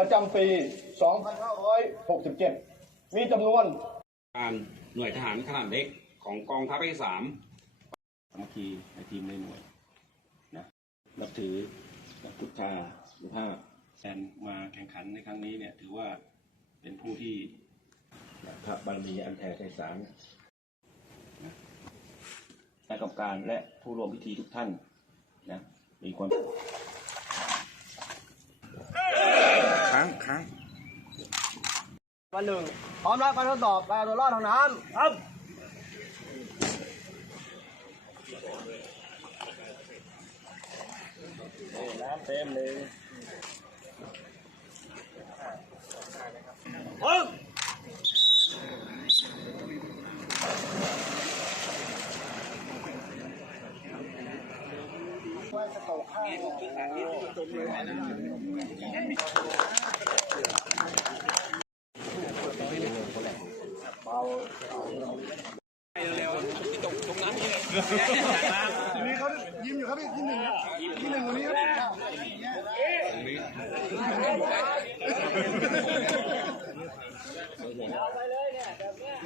ประจำปี 2567 มีจำนวนการหน่วยทหารขนาดเล็กของกองทัพภาคที่สามสามัคคีในทีมในหน่วยนะนับถือนับพุทธาหรือภาพแซนมาแข่งขันในครั้งนี้เนี่ยถือว่าเป็นผู้ที่พระบารมีอันแท้ไพศาลนะคณะกรรมการและผู้ร่วมพิธีทุกท่านนะมีความ ฮะวันหนึ่งพร้อมรับการทดสอบการเอาตัวรอดทางน้ำครับน้ำเต็มเลยเฮ้ยว่าจะตกข้าวจมเลย เร็วตกตรงนั้นเลยทีนี้เขายิ้มอยู่ครับพี่ที่หนึ่งที่หนึ่งคนนี้ครับเอาไปเลยเนี่ย